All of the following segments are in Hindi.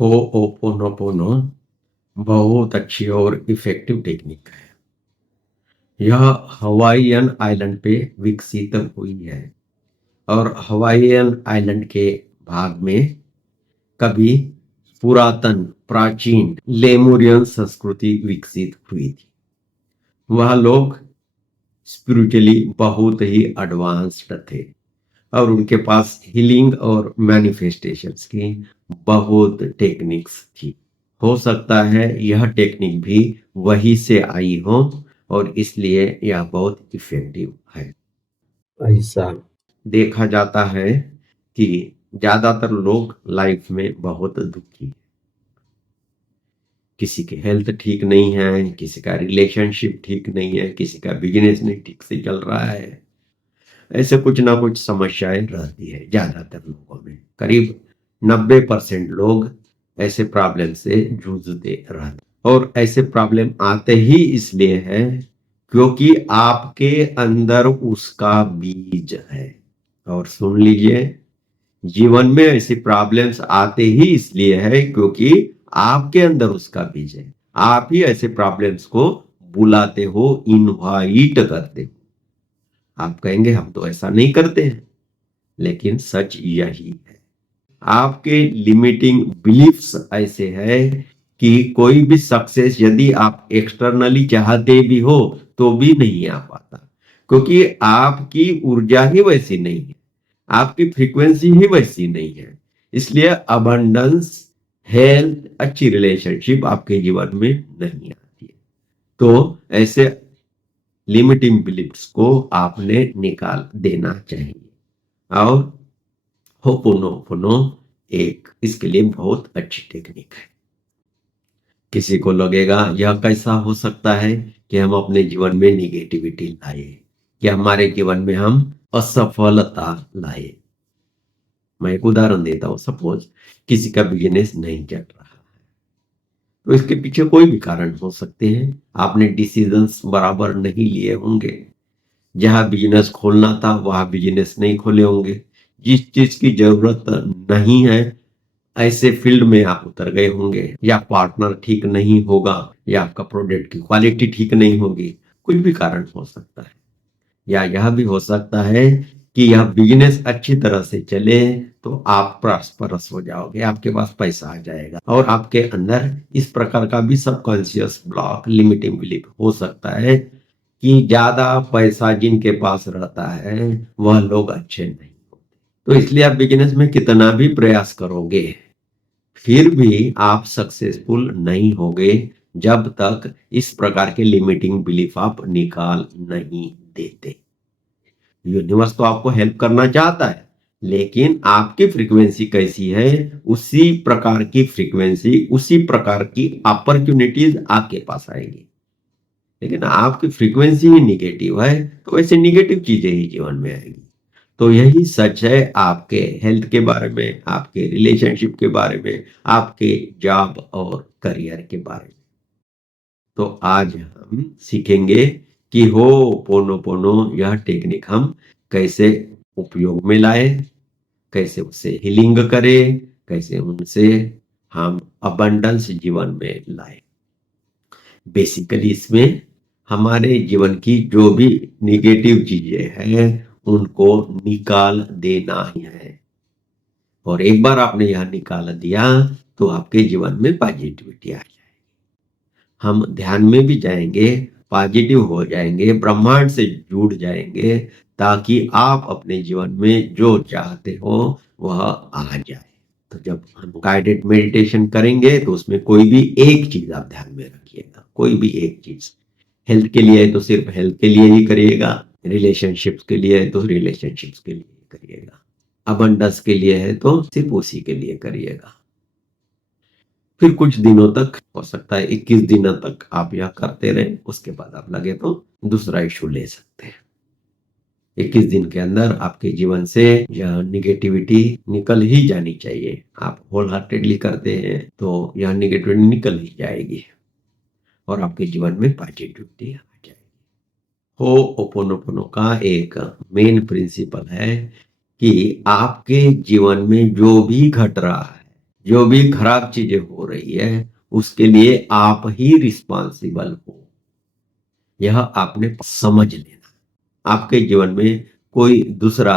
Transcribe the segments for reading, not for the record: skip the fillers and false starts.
होओपोनोपोनो बहुत अच्छी और इफेक्टिव टेक्निक है। यह हवाईयन आइलैंड पे विकसित हुई है और हवाईयन आइलैंड के भाग में कभी पुरातन प्राचीन लेमुरियन संस्कृति विकसित हुई थी। वह लोग स्पिरिचुअली बहुत ही एडवांस्ड थे और उनके पास हीलिंग और मैनिफेस्टेशंस की बहुत टेक्निक्स थी। हो सकता है यह टेक्निक भी वहीं से आई हो और इसलिए यह बहुत इफेक्टिव है। ऐसा देखा जाता है कि ज्यादातर लोग लाइफ में बहुत दुखी हैं। किसी की हेल्थ ठीक नहीं है, किसी का रिलेशनशिप ठीक नहीं है, किसी का बिजनेस नहीं ठीक से चल रहा है। ऐसे कुछ ना कुछ समस्याएं रहती है ज्यादातर लोगों में। करीब 90% लोग ऐसे प्रॉब्लम से जूझते रहते और ऐसे प्रॉब्लम आते ही इसलिए है क्योंकि आपके अंदर उसका बीज है। और सुन लीजिए, जीवन में ऐसी प्रॉब्लम्स आते ही इसलिए है क्योंकि आपके अंदर उसका बीज है। आप ही ऐसे प्रॉब्लम्स को बुलाते हो, इनवाइट करते हो। आप कहेंगे हम तो ऐसा नहीं करते हैं, लेकिन सच यही है। आपके लिमिटिंग बिलीफ्स ऐसे है कि कोई भी सक्सेस यदि आप एक्सटर्नली चाहते भी हो तो भी नहीं आ पाता, क्योंकि आपकी ऊर्जा ही वैसी नहीं है, आपकी फ्रीक्वेंसी ही वैसी नहीं है। इसलिए अबंडेंस, हेल्थ, अच्छी रिलेशनशिप आपके जीवन में नहीं आती है। तो ऐसे लिमिटिंग बिलीफ्स को आपने निकाल देना चाहिए। और होपोनोपोनो एक इसके लिए बहुत अच्छी टेक्निक है। किसी को लगेगा यह कैसा हो सकता है कि हम अपने जीवन में निगेटिविटी लाए, कि हमारे जीवन में हम असफलता लाए। मैं एक उदाहरण देता हूं। सपोज किसी का बिजनेस नहीं चल रहा है, तो इसके पीछे कोई भी कारण हो सकते हैं। आपने डिसीजंस बराबर नहीं लिए होंगे, जहां बिजनेस खोलना था वहां बिजनेस नहीं खोले होंगे, जिस चीज की जरूरत नहीं है ऐसे फील्ड में आप उतर गए होंगे, या पार्टनर ठीक नहीं होगा, या आपका प्रोडक्ट की क्वालिटी ठीक नहीं होगी। कुछ भी कारण हो सकता है। या यह भी हो सकता है कि यह बिजनेस अच्छी तरह से चले तो आप प्रॉस्परस हो जाओगे, आपके पास पैसा आ जाएगा। और आपके अंदर इस प्रकार का भी सबकॉन्शियस ब्लॉक, लिमिटिंग बिलीफ हो सकता है कि ज्यादा पैसा जिनके पास रहता है वह लोग अच्छे नहीं होते। तो इसलिए आप बिजनेस में कितना भी प्रयास करोगे फिर भी आप सक्सेसफुल नहीं होगे जब तक इस प्रकार के लिमिटिंग बिलीफ आप निकाल नहीं देते। यूनिवर्स तो आपको हेल्प करना चाहता है, लेकिन आपकी फ्रीक्वेंसी कैसी है, उसी प्रकार की फ्रीक्वेंसी, उसी प्रकार की अपॉर्चुनिटीज आपके पास आएगी। लेकिन आपकी फ्रीक्वेंसी ही निगेटिव है तो वैसे निगेटिव चीजें ही जीवन में आएगी। तो यही सच है आपके हेल्थ के बारे में, आपके रिलेशनशिप के बारे में, आपके जॉब और करियर के बारे में। तो आज हम सीखेंगे कि हो पोनो पोनो यह टेक्निक हम कैसे उपयोग में लाए, कैसे उससे हीलिंग करें, कैसे उनसे हम अबंडेंस जीवन में लाए। बेसिकली इसमें हमारे जीवन की जो भी निगेटिव चीजें हैं उनको निकाल देना ही है। और एक बार आपने यह निकाल दिया तो आपके जीवन में पॉजिटिविटी आ जाएगी। हम ध्यान में भी जाएंगे, पॉजिटिव हो जाएंगे, ब्रह्मांड से जुड़ जाएंगे, ताकि आप अपने जीवन में जो चाहते हो वह आ जाए। तो जब हम गाइडेड मेडिटेशन करेंगे तो उसमें कोई भी एक चीज आप ध्यान में रखिएगा, कोई भी एक चीज। हेल्थ के लिए है तो सिर्फ हेल्थ के लिए ही करिएगा, रिलेशनशिप्स के लिए है तो रिलेशनशिप्स के लिए ही करिएगा, अबंडेंस के लिए है तो सिर्फ उसी के लिए करिएगा। फिर कुछ दिनों तक, हो सकता है 21 दिनों तक आप यह करते रहे, उसके बाद आप लगे तो दूसरा इशू ले सकते हैं। 21 दिन के अंदर आपके जीवन से यह निगेटिविटी निकल ही जानी चाहिए। आप होल हार्टेडली करते हैं तो यह निगेटिविटी निकल ही जाएगी और आपके जीवन में पॉजिटिविटी आ जाएगी। हो ओपोनोपोनो का एक मेन प्रिंसिपल है कि आपके जीवन में जो भी घट रहा है जो भी खराब चीजें हो रही है उसके लिए आप ही रिस्पॉन्सिबल हो, यह आपने समझ लेना। आपके जीवन में कोई दूसरा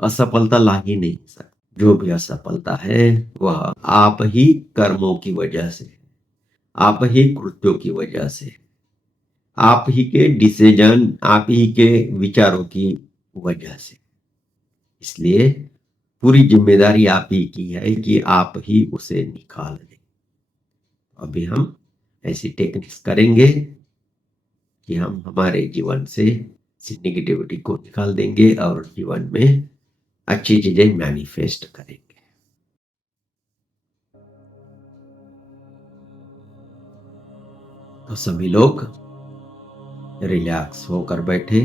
असफलता ला ही नहीं सकता। जो भी असफलता है वह आप ही कर्मों की वजह से, आप ही कृत्यों की वजह से, आप ही के डिसीजन, आप ही के विचारों की वजह से। इसलिए पूरी जिम्मेदारी आप ही की है कि आप ही उसे निकाल दें। अभी हम ऐसी टेक्निक्स करेंगे कि हम हमारे जीवन से निगेटिविटी को निकाल देंगे और जीवन में अच्छी चीजें मैनिफेस्ट करेंगे। तो सभी लोग रिलैक्स होकर बैठे,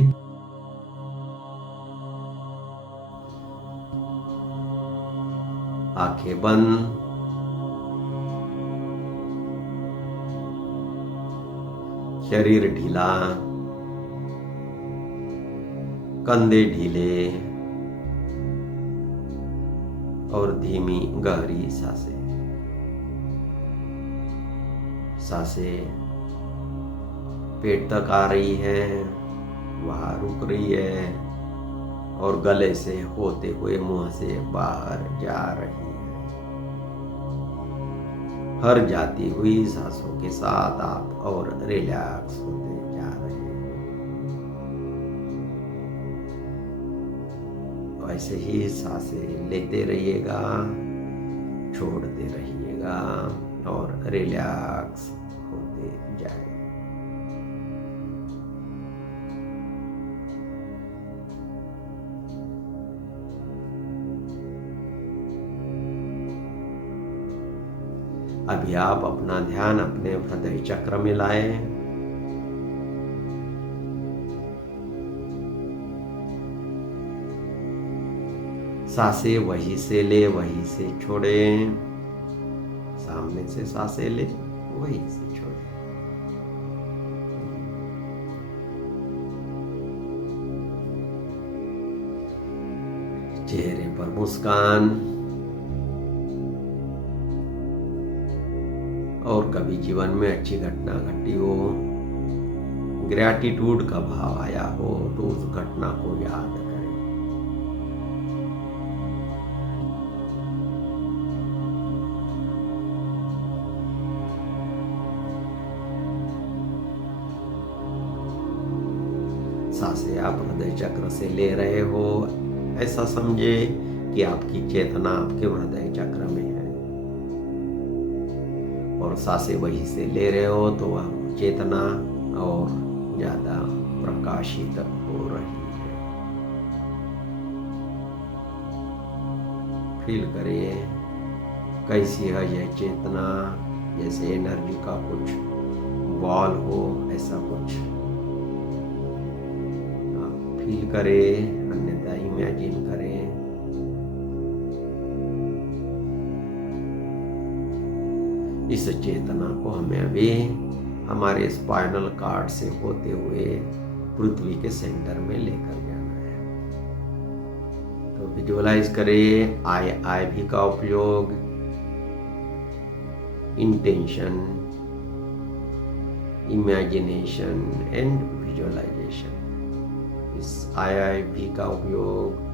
आंखें बंद, शरीर ढीला, कंधे ढीले और धीमी गहरी सांसें। सांसें पेट तक आ रही है, वहां रुक रही है और गले से होते हुए मुंह से बाहर जा रही है। हर जाती हुई सांसों के साथ आप और रिलैक्स होते जा रहे हैं। ऐसे ही सांसें लेते रहिएगा, छोड़ते रहिएगा और रिलैक्स होते जाए। अभी आप अपना ध्यान अपने हृदय चक्र में लाएं। सांसें वहीं से ले वहीं से छोड़े, सामने से सांसें ले वहीं से छोड़े। चेहरे पर मुस्कान, और कभी जीवन में अच्छी घटना घटी हो, ग्रैटिट्यूड का भाव आया हो तो उस घटना को याद करें। सांसें आप हृदय चक्र से ले रहे हो, ऐसा समझे कि आपकी चेतना आपके हृदय चक्र में है और सांसें वहीं से ले रहे हो तो वह चेतना और ज्यादा प्रकाशित हो रही है। फील करिए कैसी है यह चेतना, जैसे एनर्जी का कुछ बॉल हो, ऐसा कुछ आप फील करें, अन्यथा इमेजिन करें। इस चेतना को हमें अभी हमारे स्पाइनल कार्ड से होते हुए पृथ्वी के सेंटर में लेकर जाना है। तो विजुअलाइज करें आई भी का उपयोग इंटेंशन, इमेजिनेशन एंड विजुअलाइजेशन। इस आई भी का उपयोग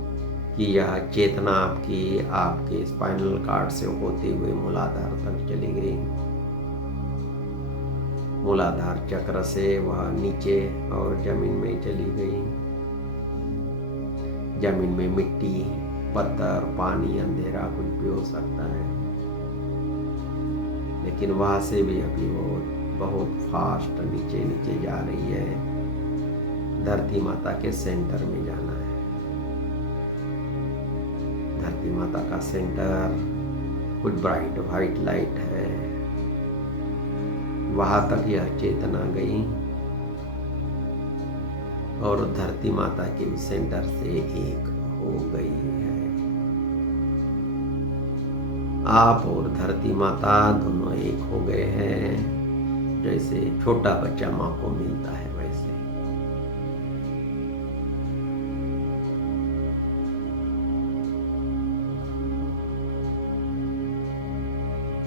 कि यह चेतना आपकी आपके स्पाइनल कार्ड से होते हुए मूलाधार तक चली गई। मूलाधार चक्र से वह नीचे और जमीन में चली गई। जमीन में मिट्टी, पत्थर, पानी, अंधेरा कुछ भी हो सकता है, लेकिन वहां से भी अभी वो बहुत फास्ट नीचे नीचे जा रही है। धरती माता के सेंटर में जाना है। धरती माता का सेंटर कुछ ब्राइट व्हाइट लाइट है, वहां तक यह चेतना गई और धरती माता के सेंटर से एक हो गई है। आप और धरती माता दोनों एक हो गए हैं, जैसे छोटा बच्चा माँ को मिलता है वैसे।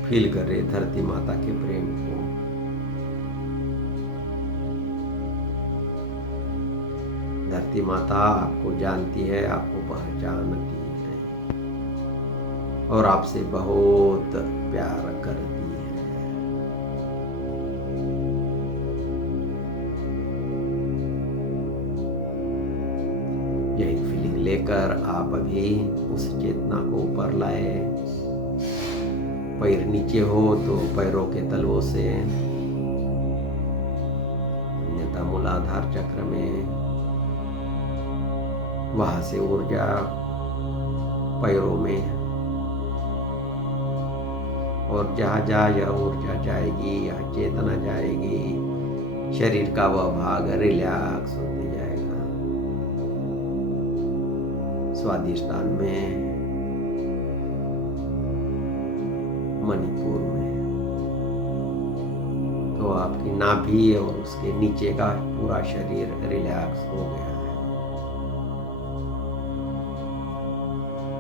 फील करें धरती माता के प्रेम को। धरती माता आपको जानती है, आपको पहचानती है और आपसे बहुत प्यार करती है। यही फीलिंग लेकर आप अभी उस चेतना को ऊपर लाए। पैर नीचे हो तो पैरों के तलवों से अन्यथा मूलाधार चक्र में, वहां से ऊर्जा पैरों में, और जहां जहां यह ऊर्जा जाएगी, यह चेतना जाएगी, शरीर का वह भाग रिलैक्स होते जाएगा। स्वादिष्ठान में, मणिपुर में, तो आपकी नाभि और उसके नीचे का पूरा शरीर रिलैक्स हो गया है।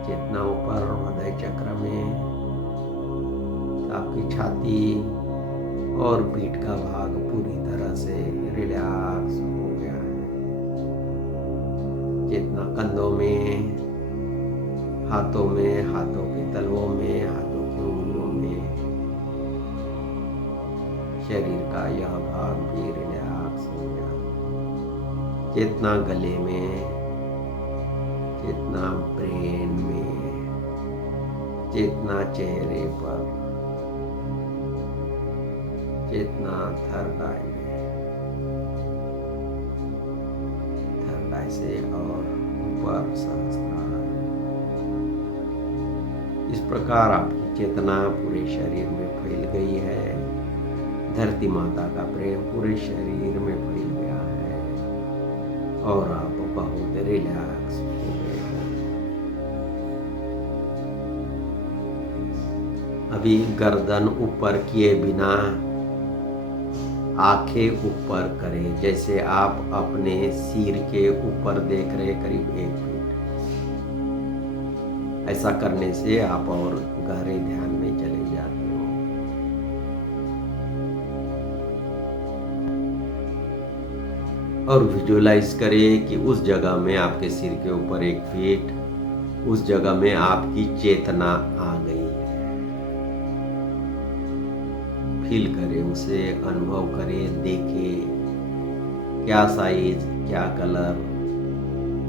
चेतना ऊपर हृदय चक्र में, आपकी छाती और पीठ का भाग पूरी तरह से रिलैक्स हो गया है। चेतना कंधों में, हाथों में, हाथों के तलवों में, हाथों की उंगलियों में, शरीर का यह भाग भी रिलैक्स हो गया। चेतना गले में, चेतना ब्रेन में, चेतना चेहरे पर, चेतना थर्ड आई में, थर्ड आई से और ऊपर सहस्त्रार। इस प्रकार आपकी चेतना पूरे शरीर में फैल गई है। धरती माता का प्रेम पूरे शरीर में फैल गया है और आप बहुत रिलैक्स हो गए हैं। अभी गर्दन ऊपर किए बिना आंखें ऊपर करें, जैसे आप अपने सिर के ऊपर देख रहे करीब 1 फीट। ऐसा करने से आप और गहरे ध्यान में चले जाते हो। और विजुअलाइज करें कि उस जगह में, आपके सिर के ऊपर 1 फीट, उस जगह में आपकी चेतना आ गई है। फील करें उसे, अनुभव करें, देखें क्या साइज, क्या कलर,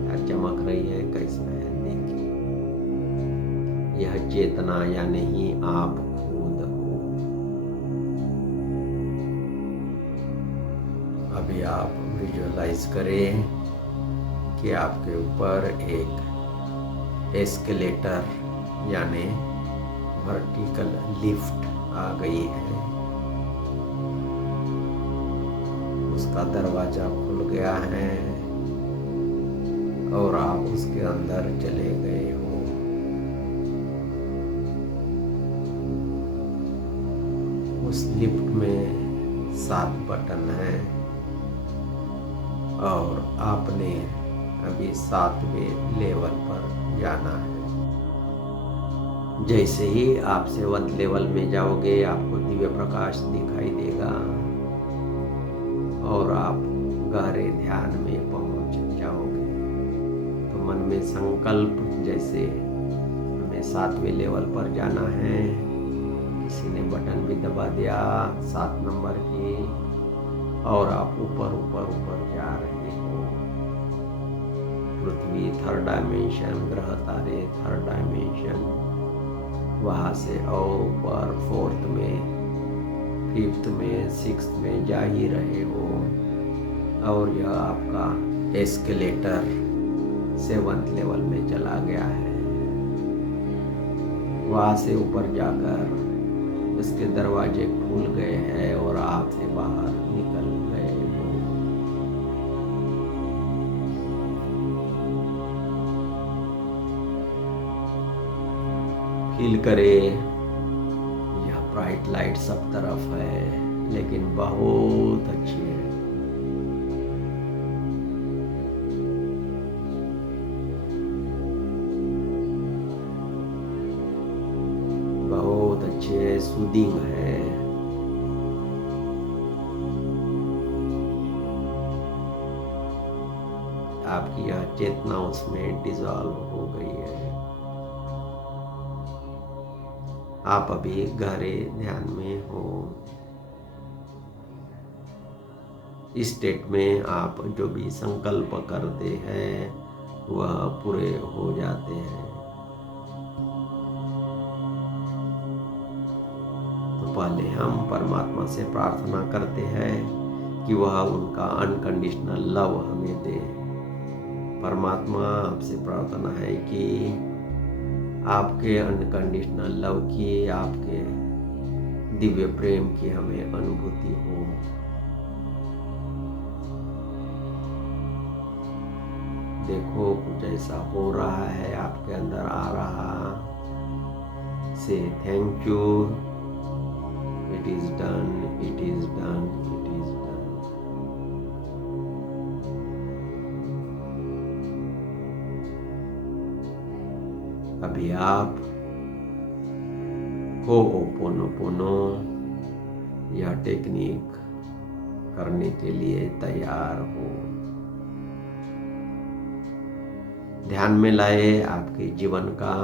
क्या चमक रही है, कैसा है, देखें। यह चेतना या नहीं आप खुद हो। अभी आप विजुअलाइज करें कि आपके ऊपर एक एस्केलेटर यानी वर्टिकल लिफ्ट आ गई है। उसका दरवाजा खुल गया है और आप उसके अंदर चले गए हो। उस लिफ्ट में 7 बटन हैं और आपने अभी 7वें लेवल पर जाना है। जैसे ही आप 7th लेवल में जाओगे, आपको दिव्य प्रकाश दिखाई देगा और आप गहरे ध्यान में पहुंच जाओगे। तो मन में संकल्प, जैसे हमें 7वें लेवल पर जाना है, किसी ने बटन भी दबा दिया 7 नंबर की, और आप ऊपर ऊपर ऊपर जा रहे हो। पृथ्वी 3rd डायमेंशन, ग्रह तारे 3rd डायमेंशन, वहां से और ऊपर 4th में, 5th में, 6th में जा ही रहे हो। और यह आपका एस्केलेटर 7th लेवल में चला गया है। वहां से ऊपर जाकर इसके दरवाजे खुल गए हैं और आप से बाहर निकल गए हो। फील करे यह ब्राइट लाइट सब तरफ है, लेकिन बहुत अच्छी है। बहुत बहुत अच्छे है, सूदिंग है। आपकी यह चेतना उसमें डिजॉल्व हो गई है। आप अभी गहरे ध्यान में हो। इस स्टेट में आप जो भी संकल्प करते हैं वह पूरे हो जाते हैं। तो पहले हम परमात्मा से प्रार्थना करते हैं कि वह उनका अनकंडीशनल लव हमें दे। परमात्मा आपसे प्रार्थना है कि आपके अनकंडीशनल लव की, आपके दिव्य प्रेम की हमें अनुभूति हो। देखो कुछ ऐसा हो रहा है, आपके अंदर आ रहा। से thank you, it is done, it is done, it is done. अभी आप होओपोनोपोनो यह टेक्निक करने के लिए तैयार हो। ध्यान में लाए आपके जीवन का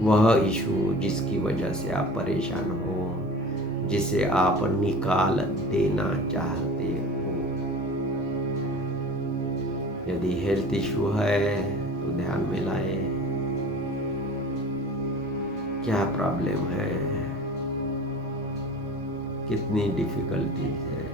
वह इशू जिसकी वजह से आप परेशान हो, जिसे आप निकाल देना चाहते हो। यदि हेल्थ इशू है तो ध्यान में लाए क्या प्रॉब्लम है, कितनी डिफिकल्टीज है।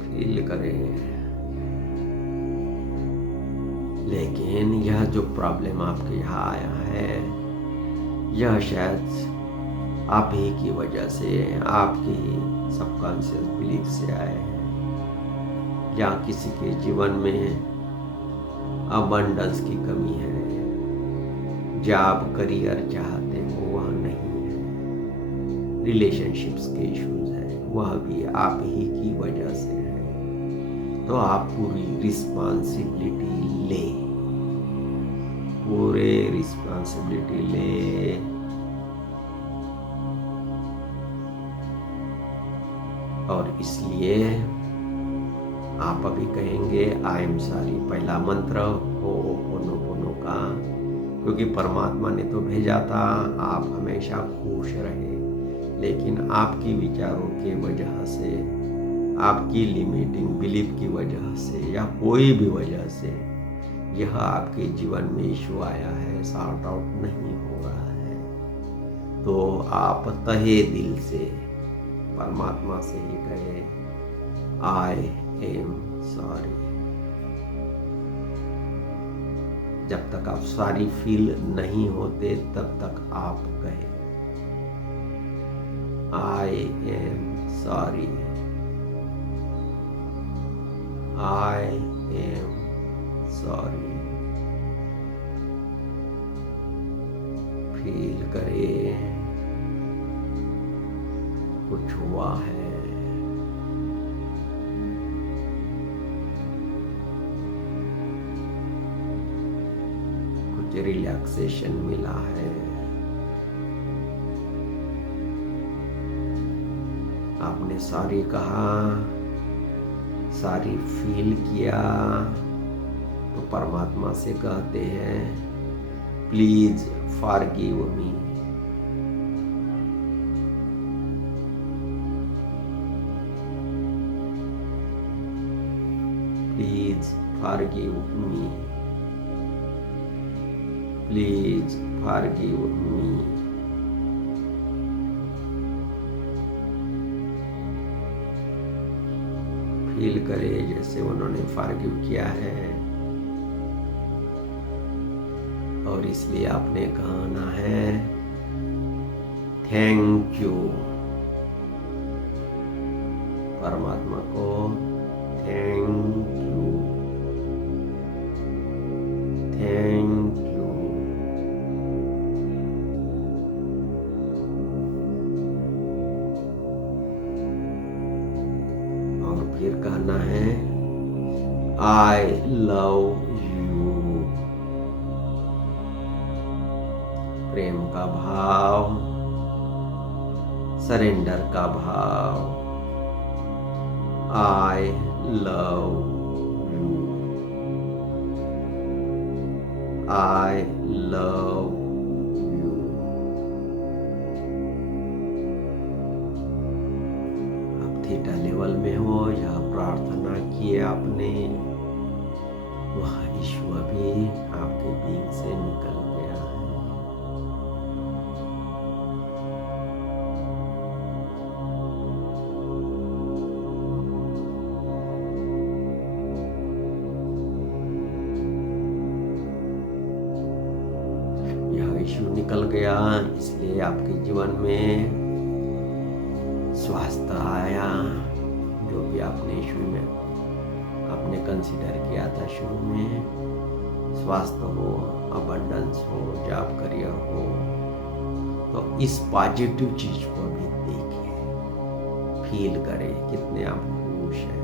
फील करें। लेकिन यह जो प्रॉब्लम आपके यहाँ आया है, यह शायद आप ही की वजह से, आपकी सबकॉन्शियस बिलीफ से आए हैं। या किसी के जीवन में अबंडेंस की कमी है, जो आप करियर चाहते हो वह नहीं है। रिलेशनशिप्स के इश्यूज है, वह भी आप ही की वजह से है। तो आप पूरी रिस्पॉन्सिबिलिटी ले, पूरे रिस्पॉन्सिबिलिटी ले। और इसलिए आप अभी कहेंगे आई एम सॉरी, पहला मंत्र होओपोनोपोनो का, क्योंकि परमात्मा ने तो भेजा था आप हमेशा खुश रहे। लेकिन आपकी विचारों की वजह से, आपकी लिमिटिंग बिलीफ की वजह से, या कोई भी वजह से यह आपके जीवन में इशू आया है, सॉर्ट आउट नहीं हो रहा है। तो आप तहे दिल से परमात्मा से ही कहे आई एम सॉरी। जब तक आप सॉरी फील नहीं होते तब तक आप कहे I am sorry, I am sorry. Feel करे कुछ हुआ है। कुछ रिलैक्सेशन मिला है। आपने सॉरी कहा, सॉरी फील किया, तो परमात्मा से कहते हैं please forgive me. Please forgive me. Please forgive me. Feel करे जैसे उन्होंने फॉरगिव किया है, और इसलिए आपने कहना है थैंक यू परमात्मा को। Thank you, thank you. फिर कहना है आई लव यू। प्रेम का भाव, सरेंडर का भाव, I love you, I love you. आप थीटा लेवल में हो, यह प्रार्थना किए आपने, वह ईश्वर भी आपके बीच से निकल गया है। यह इश्यू निकल गया, इसलिए आपके जीवन में स्वास्थ्य आया। जो भी आपने इश्यू में आपने कंसीडर किया था शुरू में, स्वास्थ्य हो, अबंडेंस हो, जॉब करियर हो, तो इस पॉजिटिव चीज को भी देखिए, फील करें कितने आप खुश हैं।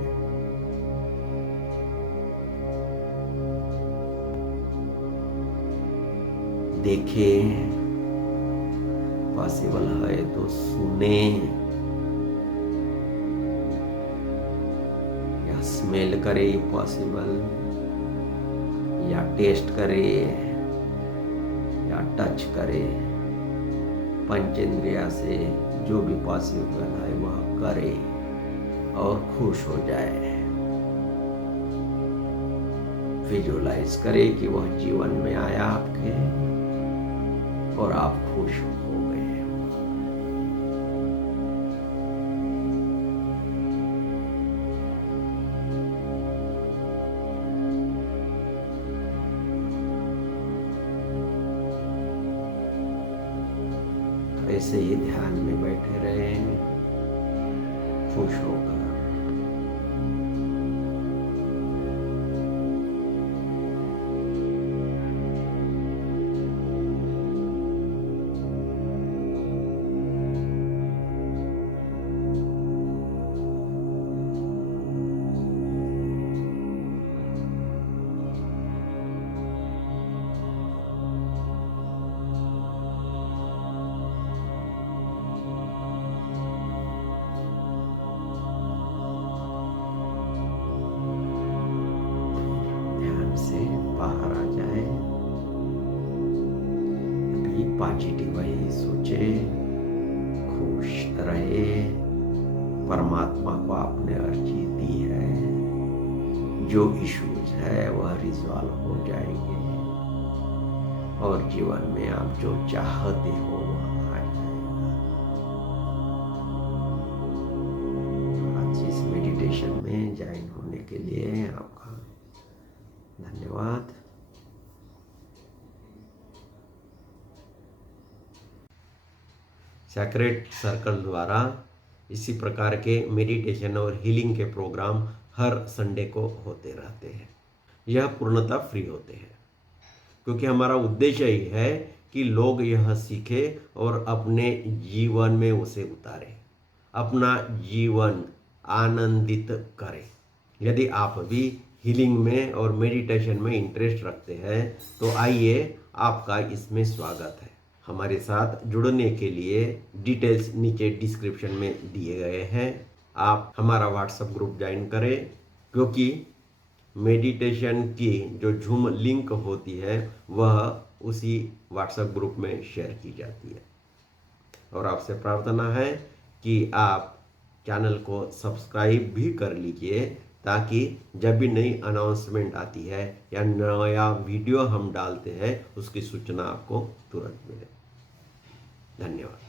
देखें, पॉसिबल है तो सुने या स्मेल करे पॉसिबल, या टेस्ट करे या टच करे, पंचेंद्रिया से जो भी पॉसिबल है वह करे और खुश हो जाए। विजुअलाइज करे कि वह जीवन में आया आपके और आप खुश हो गए। ऐसे ही ध्यान में बैठे रहे, खुश होकर। बाहर आ जाए, अभी पॉजिटिव ही सोचे, खुश रहे। परमात्मा को आपने अर्जी दी है, जो इश्यूज है वह रिजॉल्व हो जाएंगे और जीवन में आप जो चाहते हो वह आ जाएगा। आज इस मेडिटेशन में ज्वाइन होने के लिए आपका धन्यवाद। सैक्रेड सर्कल द्वारा इसी प्रकार के मेडिटेशन और हीलिंग के प्रोग्राम हर संडे को होते रहते हैं। यह पूर्णतः फ्री होते हैं, क्योंकि हमारा उद्देश्य ही है कि लोग यह सीखें और अपने जीवन में उसे उतारें, अपना जीवन आनंदित करें। यदि आप भी हीलिंग में और मेडिटेशन में इंटरेस्ट रखते हैं तो आइए, आपका इसमें स्वागत है। हमारे साथ जुड़ने के लिए डिटेल्स नीचे डिस्क्रिप्शन में दिए गए हैं। आप हमारा व्हाट्सएप ग्रुप ज्वाइन करें, क्योंकि मेडिटेशन की जो जूम लिंक होती है वह उसी व्हाट्सएप ग्रुप में शेयर की जाती है। और आपसे प्रार्थना है कि आप चैनल को सब्सक्राइब भी कर लीजिए, ताकि जब भी नई अनाउंसमेंट आती है या नया वीडियो हम डालते हैं उसकी सूचना आपको तुरंत मिले। धन्यवाद।